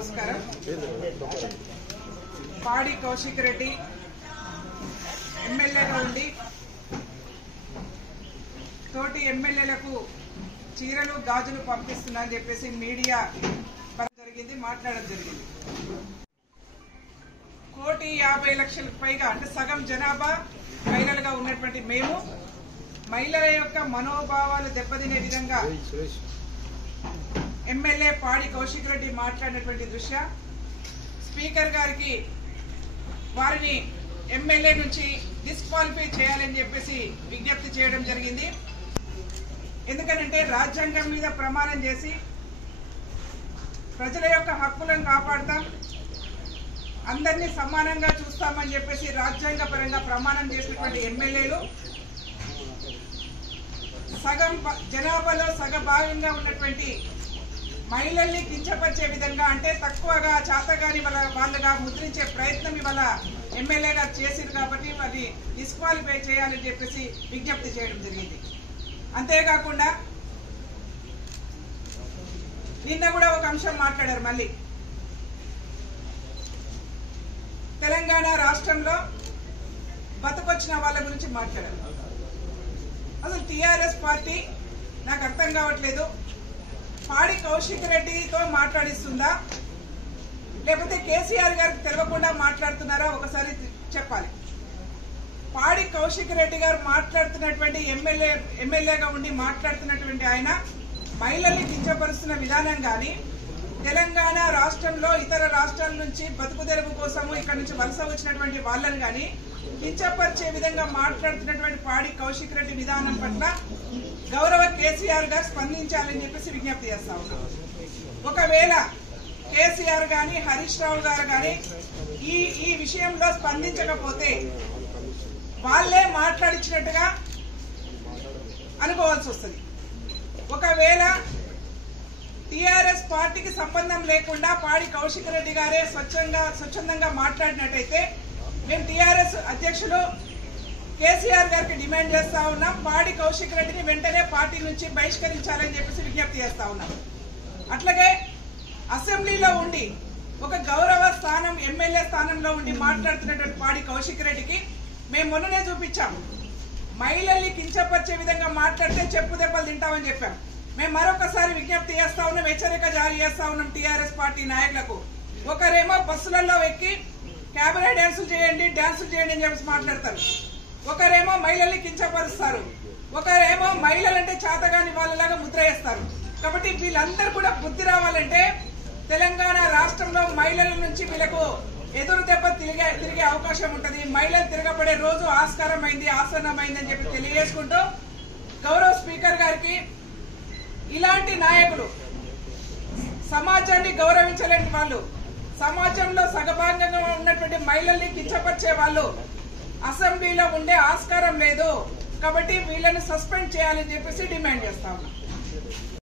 నమస్కారం. పాడి కౌశిక్ రెడ్డి ఎమ్మెల్యేగా ఉండి తోటి ఎమ్మెల్యేలకు చీరలు గాజులు పంపిస్తున్నా అని చెప్పేసి మీడియా జరిగింది, మాట్లాడడం జరిగింది. 1,50,00,000 పైగా అంటే సగం జనాభా మహిళలుగా ఉన్నటువంటి మేము మహిళల యొక్క మనోభావాలు దెబ్బతినే విధంగా ఎమ్మెల్యే పాడి కౌశిక్ రెడ్డి మాట్లాడినటువంటి దృష్ట్యా స్పీకర్ గారికి వారిని ఎమ్మెల్యే నుంచి డిస్క్వాలిఫై చేయాలని చెప్పేసి విజ్ఞప్తి చేయడం జరిగింది. ఎందుకనంటే రాజ్యాంగం మీద ప్రమాణం చేసి ప్రజల యొక్క హక్కులను కాపాడతాం, అందరినీ సమానంగా చూస్తామని చెప్పేసి రాజ్యాంగ పరంగా ప్రమాణం చేసినటువంటి ఎమ్మెల్యేలు సగం జనాభాలో సగభాగంగా ఉన్నటువంటి మహిళల్ని కించపరిచే విధంగా అంటే తక్కువగా చాతగాని వాళ్ళగా ముద్రించే ప్రయత్నం ఇవాళ ఎమ్మెల్యే గారు చేసింది కాబట్టి వారిని డిస్క్వాలిఫై చేయాలని చెప్పేసి విజ్ఞప్తి చేయడం జరిగింది. అంతేకాకుండా నిన్న కూడా ఒక అంశం మాట్లాడారు. మళ్ళీ తెలంగాణ రాష్ట్రంలో బతుకొచ్చిన వాళ్ళ గురించి మాట్లాడారు. అసలు టీఆర్ఎస్ పార్టీ నాకు అర్థం కావట్లేదు, పాడి కౌశిక్ రెడ్డితో మాట్లాడిస్తుందా లేకపోతే కేసీఆర్ గారికి తెలియకుండా మాట్లాడుతున్నారా ఒకసారి చెప్పాలి. పాడి కౌశిక్ రెడ్డి గారు మాట్లాడుతున్నటువంటి ఎమ్మెల్యేగా ఉండి మాట్లాడుతున్నటువంటి ఆయన మహిళల్ని కించపరుస్తున్న విధానం కానీ తెలంగాణ రాష్ట్రంలో ఇతర రాష్ట్రాల నుంచి బతుకు తెరువు కోసము ఇక్కడ నుంచి వలస వచ్చినటువంటి వాళ్ళని కానీ కించపరిచే విధంగా మాట్లాడుతున్నటువంటి పాడి కౌశిక్ రెడ్డి విధానం పట్ల గౌరవ కేసీఆర్ గారు స్పందించాలని చెప్పేసి విజ్ఞప్తి చేస్తా ఉన్నాం. ఒకవేళ కేసీఆర్ గాని హరీష్ రావు గారు గాని ఈ విషయంలో స్పందించకపోతే వాళ్ళే మాట్లాడించినట్టుగా అనుకోవాల్సి వస్తుంది. ఒకవేళ టీఆర్ఎస్ పార్టీకి సంబంధం లేకుండా పాడి కౌశిక్ రెడ్డి గారే స్వచ్ఛందంగా మాట్లాడినట్టయితే మేము టీఆర్ఎస్ అధ్యక్షులు కేసీఆర్ గారికి డిమాండ్ చేస్తా ఉన్నాం, పాడి కౌశిక్ రెడ్డిని వెంటనే పార్టీ నుంచి బహిష్కరించాలని చెప్పేసి విజ్ఞప్తి చేస్తా ఉన్నాం. అట్లాగే అసెంబ్లీలో ఉండి ఒక గౌరవ స్థానం ఎమ్మెల్యే స్థానంలో ఉండి మాట్లాడుతున్నటువంటి పాడి కౌశిక్ రెడ్డికి మేము మొన్ననే చూపించాం, మహిళల్ని కించపరిచే విధంగా మాట్లాడితే చెప్పు దెబ్బలు తింటామని చెప్పాం. మేము మరొకసారి విజ్ఞప్తి చేస్తా ఉన్నాం, హెచ్చరిక జారీ చేస్తా ఉన్నాం టీఆర్ఎస్ పార్టీ నాయకులకు. ఒకరేమో బస్సులలో ఎక్కి క్యాబరే డ్యాన్సులు చేయండి అని చెప్పేసి మాట్లాడతారు, ఒకరేమో మహిళల్ని కించపరుస్తారు, ఒకరేమో మహిళలంటే చేతగాని వాళ్ళలాగా ముద్ర వేస్తారు. కాబట్టి వీళ్ళందరూ కూడా బుద్ధి రావాలంటే తెలంగాణ రాష్ట్రంలో మహిళల నుంచి వీళ్ళకు ఎదురు దెబ్బ తిరిగే అవకాశం ఉంటుంది. మహిళలు తిరగబడే రోజు ఆసన్నమైంది అని చెప్పి తెలియజేసుకుంటూ గౌరవ స్పీకర్ గారికి ఇలాంటి నాయకులు సమాజాన్ని గౌరవించలేని వాళ్ళు, సమాజంలో సగభాగంగా ఉన్నటువంటి మహిళల్ని కించపరిచే వాళ్ళు అసెంబ్లీలో ఉండే ఆస్కారం లేదు. కాబట్టి వీళ్ళని సస్పెండ్ చేయాలని చెప్పేసి డిమాండ్ చేస్తా ఉన్నాం.